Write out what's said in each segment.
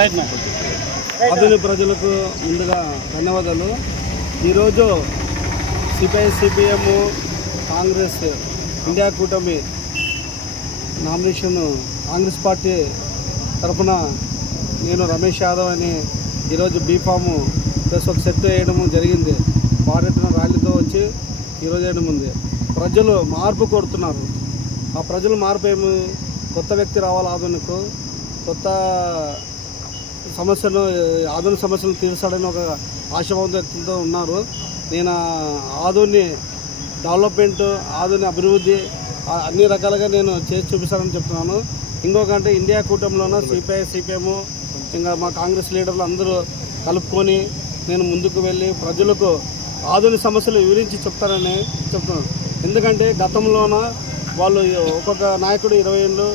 ఆధునిక ప్రజలకు ముందుగా ధన్యవాదాలు. ఈరోజు సిపిఐ సిపిఎం కాంగ్రెస్ ఇండియా కూటమి నామినేషన్ కాంగ్రెస్ పార్టీ తరఫున నేను రమేష్ యాదవ్ అని ఈరోజు బీఫాము ప్లస్ ఒక సెట్ వేయడం జరిగింది. భారతీయ ర్యాలీతో వచ్చి ఈరోజు వేయడం ఉంది. ప్రజలు మార్పు కోరుతున్నారు. ఆ ప్రజలు మార్పు ఏమి, కొత్త వ్యక్తి రావాలి, ఆధునికు కొత్త సమస్యలు ఆధునిక సమస్యలు తీర్చాడని ఒక ఆశాభావంతో ఉన్నారు. నేను ఆధుని డెవలప్మెంట్, ఆధునిక అభివృద్ధి అన్ని రకాలుగా నేను చేసి చూపిస్తానని చెప్తున్నాను. ఇంకొకంటే ఇండియా కూటమిలోనూ సిపిఐ సిపిఎం ఇంకా మా కాంగ్రెస్ లీడర్లు అందరూ కలుపుకొని నేను ముందుకు వెళ్ళి ప్రజలకు ఆధునిక సమస్యలు వివరించి చెప్తానని చెప్తున్నాను. ఎందుకంటే గతంలోన వాళ్ళు ఒక్కొక్క నాయకుడు 20 ఏళ్ళు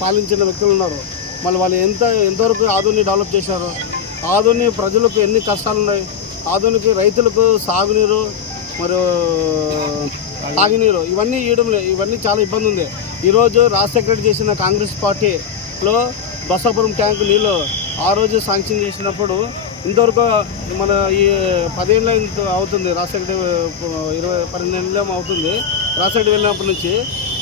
పాలించిన వ్యక్తులు ఉన్నారు. మళ్ళీ వాళ్ళు ఎంతవరకు ఆధుని డెవలప్ చేశారు, ఆధుని ప్రజలకు ఎన్ని కష్టాలు ఉన్నాయి, ఆధునిక రైతులకు సాగునీరు మరియు తాగునీరు ఇవన్నీ ఇవన్నీ చాలా ఇబ్బంది ఉంది. ఈరోజు రాజశేఖర్ చేసిన కాంగ్రెస్ పార్టీలో బసాపురం ట్యాంకు నీళ్ళు ఆ రోజు శాంక్షన్ చేసినప్పుడు ఇంతవరకు మన ఈ 10 ఏళ్ళ అవుతుంది, రాజశేఖర్ 12 ఏళ్ళ అవుతుంది రాజశేఖర్ వెళ్ళినప్పటి నుంచి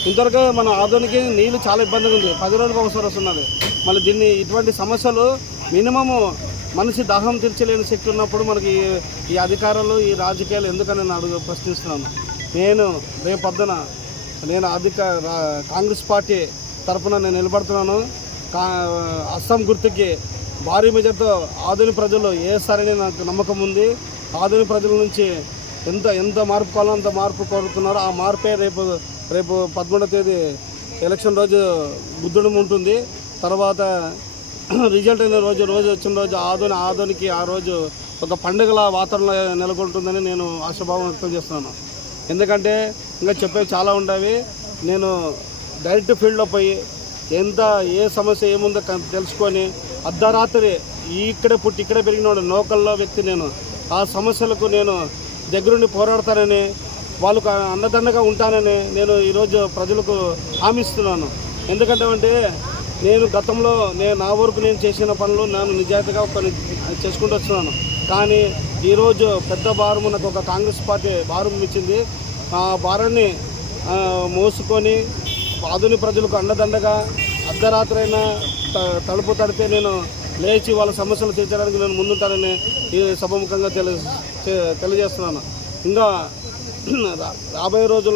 ఇంతవరకు మన ఆధునిక నీళ్ళు చాలా ఇబ్బందిగా ఉంది. 10 రోజులకు ఒకసారి వస్తున్నది. మళ్ళీ దీన్ని ఇటువంటి సమస్యలు మినిమము మనిషి దాహం తీర్చలేని శక్తి ఉన్నప్పుడు మనకి ఈ అధికారులు ఈ రాజకీయాలు ఎందుకని నేను ప్రశ్నిస్తున్నాను. నేను రేపొద్దున నేను కాంగ్రెస్ పార్టీ తరఫున నేను నిలబడుతున్నాను. అస్సాం గుర్తుకి భారీ మెజార్టీతో ఆధునిక ప్రజలు వేస్తారని నాకు నమ్మకం ఉంది. ఆధునిక ప్రజల నుంచి ఎంత మార్పు కావాలో అంత మార్పు కోరుతున్నారు. ఆ మార్పే రేపు 13వ తేదీ ఎలక్షన్ రోజు బుద్ధుడం ఉంటుంది. తర్వాత రిజల్ట్ అయిన రోజు వచ్చిన రోజు ఆధునికి ఆ రోజు ఒక పండుగల వాతావరణం నెలకొంటుందని నేను ఆశాభావం వ్యక్తం చేస్తున్నాను. ఎందుకంటే ఇంకా చెప్పేవి చాలా ఉండేవి. నేను డైరెక్ట్ ఫీల్డ్లో పోయి ఏ సమస్య ఏముందో తెలుసుకొని అర్ధరాత్రి ఇక్కడే పుట్టి ఇక్కడే పెరిగిన లోకల్లో వ్యక్తి నేను ఆ సమస్యలకు నేను దగ్గరుండి పోరాడతానని వాళ్ళకు అండదండగా ఉంటానని నేను ఈరోజు ప్రజలకు హామీస్తున్నాను. ఎందుకంటే నేను గతంలో నా వరకు నేను చేసిన పనులు నేను నిజాయితీగా కొన్ని చేసుకుంటూ వస్తున్నాను. కానీ ఈరోజు పెద్ద భారము నాకు ఒక కాంగ్రెస్ పార్టీ భారం ఇచ్చింది. ఆ భారాన్ని మోసుకొని ఆధునిక ప్రజలకు అండదండగా అర్ధరాత్రి అయినా తలుపు తడితే నేను లేచి వాళ్ళ సమస్యలు తీర్చడానికి నేను ముందుంటానని ఈ సభముఖంగా తెలియజేస్తున్నాను. ఇంకా రాబోయే రోజుల్లో